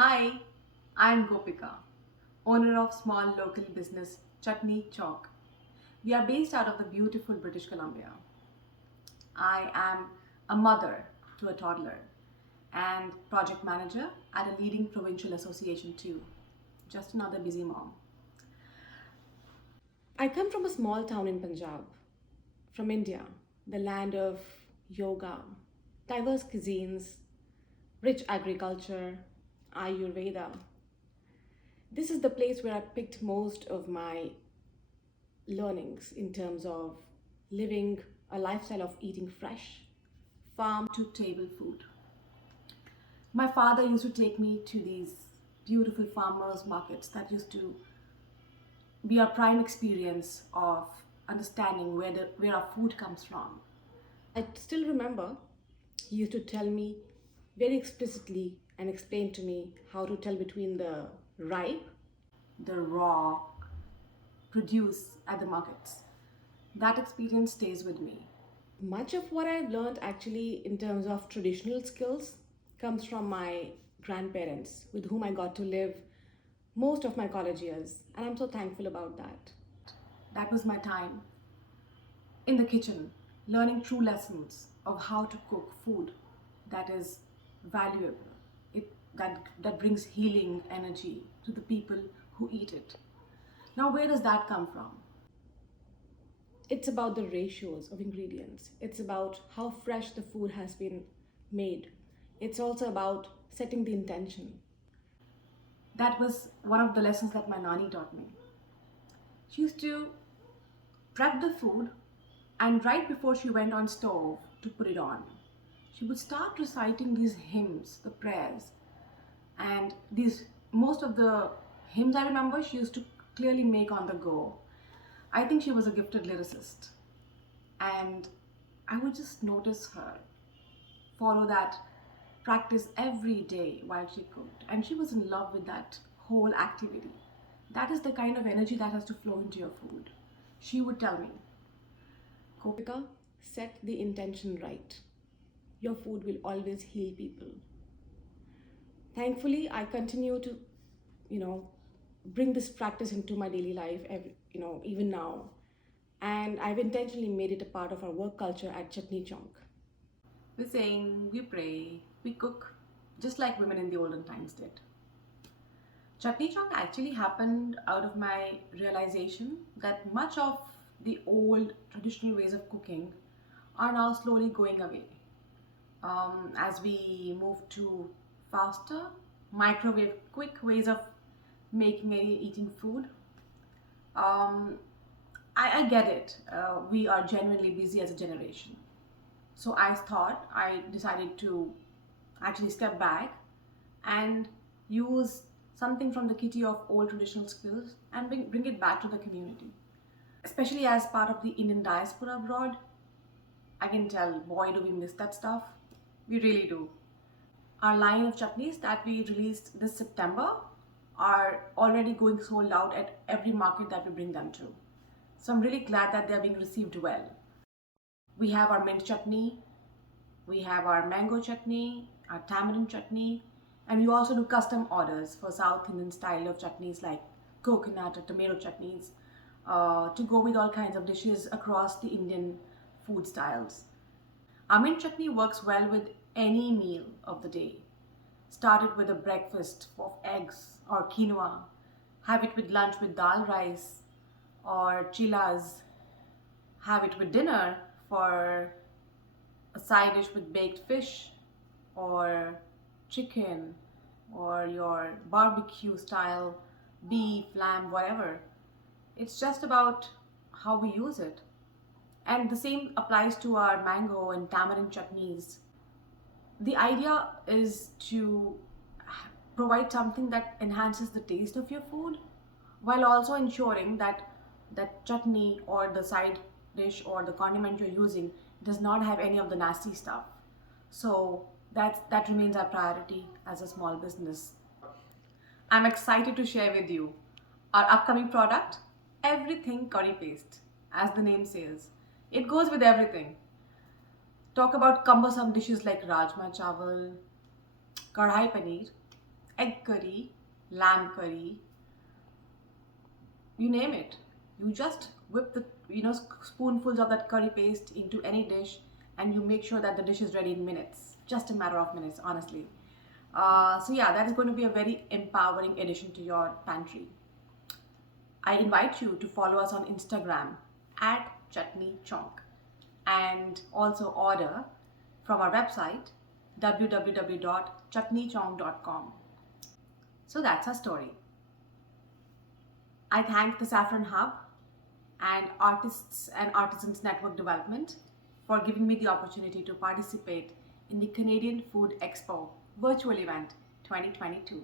Hi, I'm Gopika, owner of small local business Chutney Chowk. We are based out of the beautiful British Columbia. I am a mother to a toddler and project manager at a leading provincial association too. Just another busy mom. I come from a small town in Punjab, from India, the land of yoga, diverse cuisines, rich agriculture, Ayurveda. This is the place where I picked most of my learnings in terms of living a lifestyle of eating fresh, farm to table food. My father used to take me to these beautiful farmers markets that used to be our prime experience of understanding where our food comes from. I still remember he used to tell me very explicitly and explain to me how to tell between the ripe, the raw produce at the markets. That experience stays with me. Much of what I've learned actually in terms of traditional skills comes from my grandparents with whom I got to live most of my college years, and I'm so thankful about that. That was my time in the kitchen, learning true lessons of how to cook food that is valuable, that brings healing energy to the people who eat it. Now, where does that come from? It's about the ratios of ingredients. It's about how fresh the food has been made. It's also about setting the intention. That was one of the lessons that my nani taught me. She used to prep the food, and right before she went on stove to put it on, she would start reciting these hymns, the prayers. And these most of the hymns I remember she used to clearly make on the go. I think she was a gifted lyricist. And I would just notice her follow that practice every day while she cooked. And she was in love with that whole activity. That is the kind of energy that has to flow into your food. She would tell me, Gopika, set the intention right. Your food will always heal people. Thankfully, I continue to, you know, bring this practice into my daily life, even now. And I've intentionally made it a part of our work culture at Chutney Chowk. We sing, we pray, we cook, just like women in the olden times did. Chutney Chowk actually happened out of my realization that much of the old traditional ways of cooking are now slowly going away. As we move to faster, microwave, quick ways of making and eating food. Um, I get it. We are genuinely busy as a generation. So I decided to actually step back and use something from the kitty of old traditional skills and bring it back to the community. Especially as part of the Indian diaspora abroad, I can tell, boy, do we miss that stuff. We really do. Our line of chutneys that we released this September are already going sold out at every market that we bring them to. So I'm really glad that they're being received well. We have our mint chutney, we have our mango chutney, our tamarind chutney, and we also do custom orders for South Indian style of chutneys like coconut or tomato chutneys to go with all kinds of dishes across the Indian food styles. Our mint chutney works well with any meal of the day. Start it with a breakfast of eggs or quinoa. Have it with lunch with dal rice or chilas. Have it with dinner for a side dish with baked fish or chicken or your barbecue style beef, lamb, whatever. It's just about how we use it. And the same applies to our mango and tamarind chutneys. The idea is to provide something that enhances the taste of your food while also ensuring that that chutney or the side dish or the condiment you're using does not have any of the nasty stuff. So that remains our priority as a small business. I'm excited to share with you our upcoming product, everything curry paste, as the name says. It goes with everything. Talk about cumbersome dishes like rajma chawal, kadhai paneer, egg curry, lamb curry, you name it. You just whip the spoonfuls of that curry paste into any dish, and you make sure that the dish is ready in minutes. Just a matter of minutes, honestly. So yeah, that is going to be a very empowering addition to your pantry. I invite you to follow us on Instagram at Chutney Chowk, and also order from our website www.chutneychowk.com. So that's our story. I thank the Saffron Hub and Artists and Artisans Network Development for giving me the opportunity to participate in the Canadian Food Expo virtual event 2022.